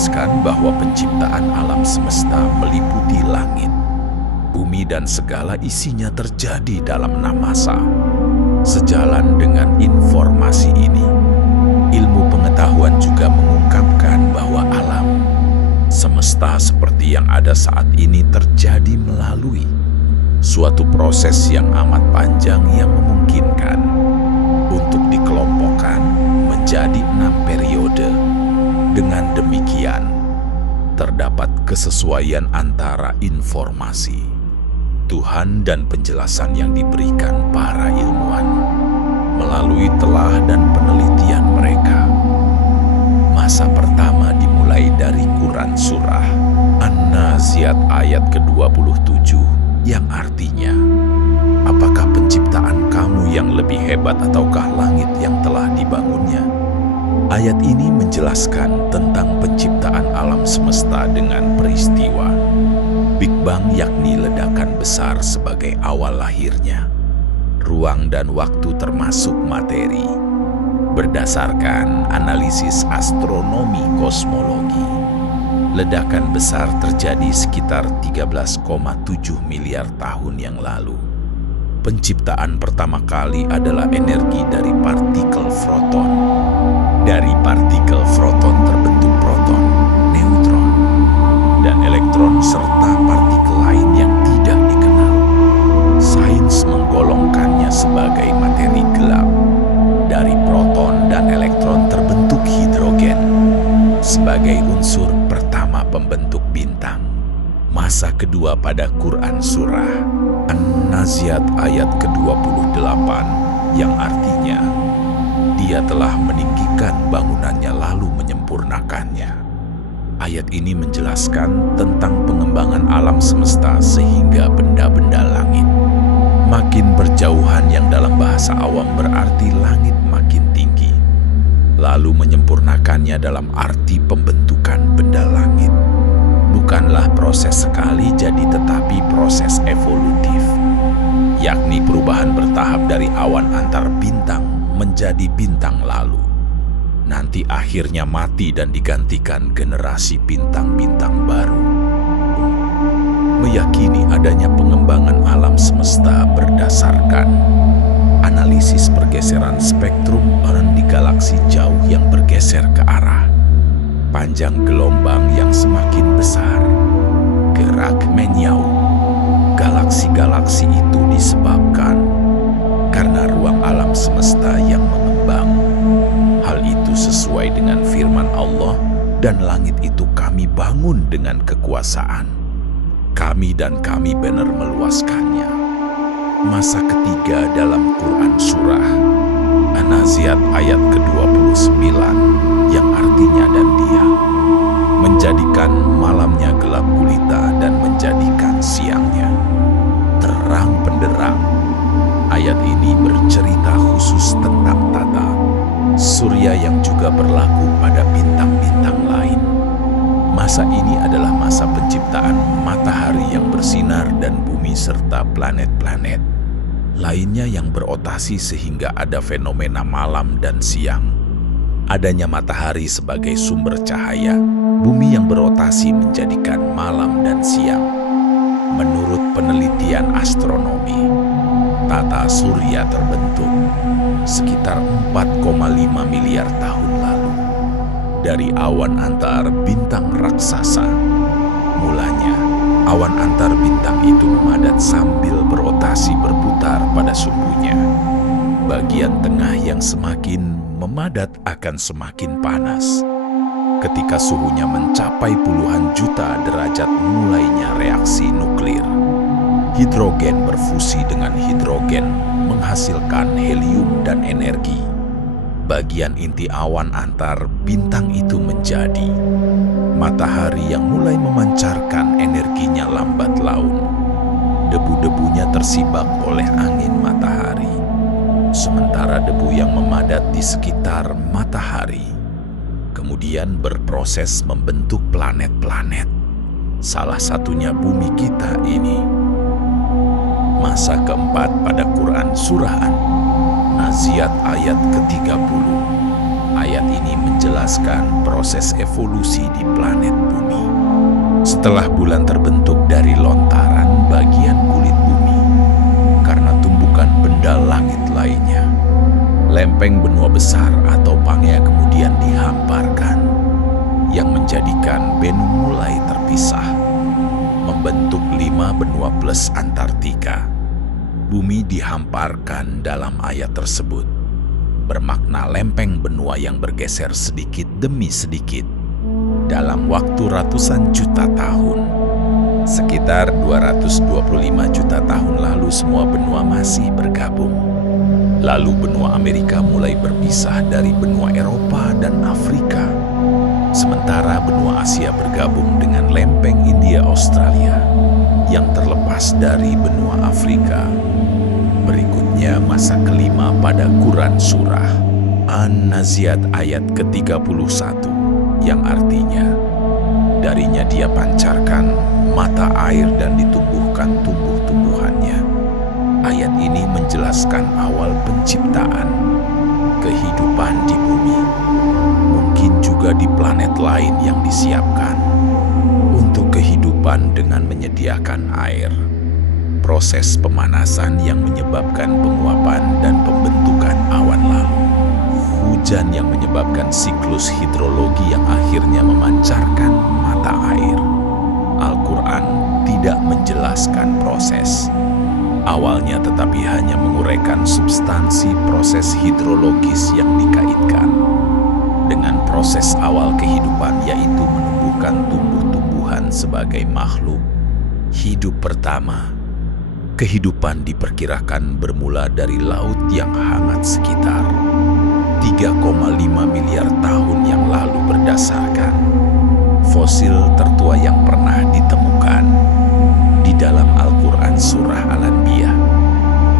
menegaskan bahwa penciptaan alam semesta meliputi langit, bumi dan segala isinya terjadi dalam 6 masa. Sejalan dengan informasi ini, ilmu pengetahuan juga mengungkapkan bahwa alam semesta seperti yang ada saat ini terjadi melalui suatu proses yang amat panjang yang memungkinkan untuk dikelompokkan menjadi 6 periode. Dengan demikian, terdapat kesesuaian antara informasi Tuhan dan penjelasan yang diberikan para ilmuwan melalui telah dan penelitian mereka. Masa pertama dimulai dari Quran Surah An-Nazi'at ayat ke-27 yang artinya, apakah penciptaan kamu yang lebih hebat ataukah langit yang telah dibangunnya? Ayat ini menjelaskan tentang penciptaan alam semesta dengan peristiwa Big Bang, yakni ledakan besar sebagai awal lahirnya ruang dan waktu termasuk materi. Berdasarkan analisis astronomi kosmologi, ledakan besar terjadi sekitar 13,7 miliar tahun yang lalu. Penciptaan pertama kali adalah energi dari partikel proton. Dari partikel proton terbentuk proton, neutron, dan elektron serta partikel lain yang tidak dikenal. Sains menggolongkannya sebagai materi gelap. Dari proton dan elektron terbentuk hidrogen sebagai unsur pertama pembentuk bintang. Masa kedua pada Quran Surah An-Nazi'at ayat ke-28 yang artinya, Dia telah meninggikan bangunannya lalu menyempurnakannya. Ayat ini menjelaskan tentang pengembangan alam semesta sehingga benda-benda langit makin berjauhan, yang dalam bahasa awam berarti langit makin tinggi, lalu menyempurnakannya dalam arti pembentukan benda langit. Bukanlah proses sekali jadi, tetapi proses evolutif, yakni perubahan bertahap dari awan antar bintang menjadi bintang lalu nanti akhirnya mati dan digantikan generasi bintang-bintang baru. Meyakini adanya pengembangan alam semesta berdasarkan analisis pergeseran spektrum orang di galaksi jauh yang bergeser ke arah panjang gelombang yang semakin besar. Gerak menyau galaksi-galaksi itu disebabkan karena ruang alam semesta yang mengembang. Hal itu sesuai dengan firman Allah, dan langit itu kami bangun dengan kekuasaan kami dan kami benar meluaskannya. Masa ketiga dalam Quran Surah An-Nazi'at ayat ke-29 yang artinya, dan Dia menjadikan malamnya gelap gulita dan menjadikan siangnya terang benderang. Ayat ini bercerita khusus tentang tata surya yang juga berlaku pada bintang-bintang lain. Masa ini adalah masa penciptaan matahari yang bersinar dan bumi serta planet-planet lainnya yang berotasi sehingga ada fenomena malam dan siang. Adanya matahari sebagai sumber cahaya, bumi yang berotasi menjadikan malam dan siang. Menurut penelitian astronomi, tata surya terbentuk sekitar 4,5 miliar tahun lalu dari awan antar bintang raksasa. Mulanya, awan antar bintang itu memadat sambil berotasi berputar pada sumbunya. Bagian tengah yang semakin memadat akan semakin panas. Ketika suhunya mencapai puluhan juta derajat, mulainya reaksi nuklir. Hidrogen berfusi dengan hidrogen, menghasilkan helium dan energi. Bagian inti awan antar bintang itu menjadi matahari yang mulai memancarkan energinya lambat laun. Debu-debunya tersibak oleh angin matahari, sementara debu yang memadat di sekitar matahari kemudian berproses membentuk planet-planet, salah satunya bumi kita ini. Masa keempat pada Quran Surah An-Nazi'at ayat ke-30 Ayat ini menjelaskan proses evolusi di planet bumi. Setelah bulan terbentuk dari lontaran bagian kulit bumi, karena tumbukan benda langit lainnya, lempeng benua besar atau Pangea kemudian dihamparkan, yang menjadikan Bennu mulai terpisah, membentuk 5 benua plus Antartika. Bumi dihamparkan dalam ayat tersebut bermakna lempeng benua yang bergeser sedikit demi sedikit dalam waktu ratusan juta tahun. Sekitar 225 juta tahun lalu semua benua masih bergabung. Lalu benua Amerika mulai berpisah dari benua Eropa dan Afrika. Sementara benua Asia bergabung dengan lempeng India Australia yang terlepas dari benua Afrika. Berikutnya masa kelima pada Quran Surah An-Naziat ayat ke-31 yang artinya darinya dia pancarkan mata air dan ditumbuhkan tumbuh-tumbuhannya. Ayat ini menjelaskan awal penciptaan kehidupan di bumi, mungkin juga di planet lain yang disiapkan untuk kehidupan dengan menyediakan air. Proses pemanasan yang menyebabkan penguapan dan pembentukan awan lalu. Hujan yang menyebabkan siklus hidrologi yang akhirnya memancarkan mata air. Al-Quran tidak menjelaskan proses awalnya tetapi hanya menguraikan substansi proses hidrologis yang dikaitkan dengan proses awal kehidupan, yaitu menumbuhkan tumbuh-tumbuhan sebagai makhluk hidup pertama. Kehidupan diperkirakan bermula dari laut yang hangat sekitar 3,5 miliar tahun yang lalu berdasarkan fosil tertua yang pernah ditemukan di dalam Al-Quran Surah Al-Anbiya.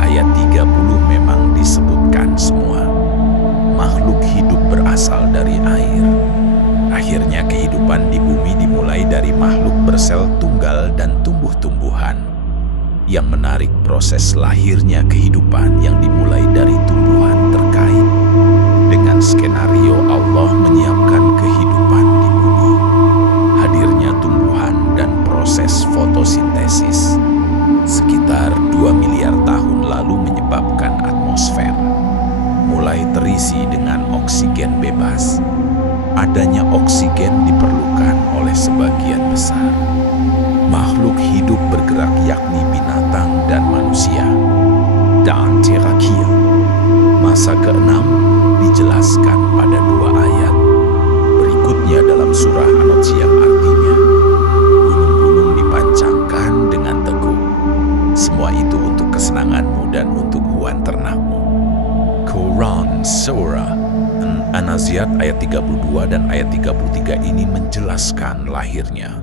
Ayat 30 memang disebutkan semua makhluk hidup berasal dari air. Akhirnya kehidupan di bumi dimulai dari makhluk bersel tunggal dan tumbuh-tumbuhan. Yang menarik, proses lahirnya kehidupan yang dimulai dari tumbuhan terkait dengan skenario Allah menyiapkan kehidupan di bumi. Hadirnya tumbuhan dan proses fotosintesis sekitar 2 miliar tahun lalu menyebabkan atmosfer mulai terisi dengan oksigen bebas. Adanya oksigen diperlukan oleh sebagian besar makhluk hidup bergerak, yakni binatang dan manusia. Dan terakhir, masa keenam dijelaskan pada 2 ayat berikutnya dalam surah An-Nahl yang artinya gunung-gunung dipancangkan dengan teguh. Semua itu untuk kesenanganmu dan untuk hewan ternakmu. Quran Surah An-Naziat ayat 32 dan ayat 33 ini menjelaskan lahirnya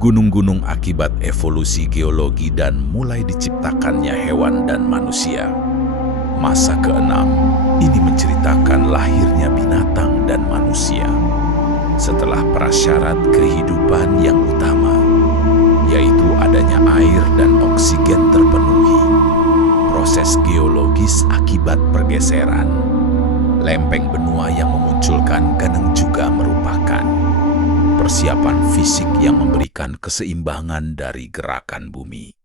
gunung-gunung akibat evolusi geologi dan mulai diciptakannya hewan dan manusia. Masa keenam ini menceritakan lahirnya binatang dan manusia setelah prasyarat kehidupan yang utama, yaitu adanya air dan oksigen terpenuhi. Proses geologis akibat pergeseran lempeng benua yang memunculkan gunung juga merupakan persiapan fisik yang memberikan keseimbangan dari gerakan bumi.